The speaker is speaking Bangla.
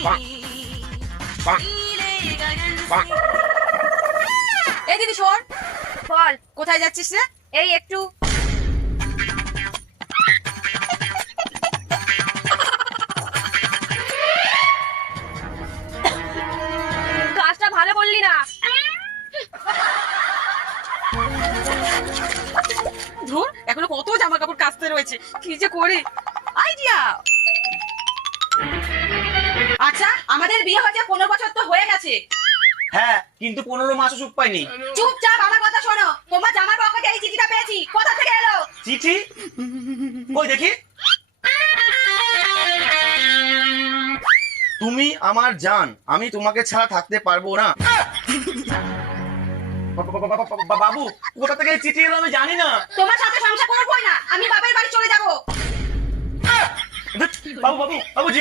এই দিদি শোন, বল কোথায় যাচ্ছিস রে? এই একটু কাজটা ভালো করলি না। ধুর, এখনো কত জামা কাপড় কাচতে রয়েছে, কি যে করি। আইডিয়া। আচ্ছা, আমাদের বিয়ে হয়েছে 15 বছর তো হয়ে গেছে। হ্যাঁ, কিন্তু 15 মাসও সুখ পাইনি। চুপচাপ আমার কথা শোনো। তোমার জামার পকেটে এই চিঠিটা পেয়েছি, কোথা থেকে এলো? চিঠি? কই দেখি। তুমি আমার জান, আমি তোমাকে ছাড়া থাকতে পারবো না। বাবু, কোথা থেকে এই চিঠি এলো আমি জানি না। তোমার সাথে সংসার করবোই না, আমি বাপের বাড়ি চলে যাব। বাবু বাবু বাবু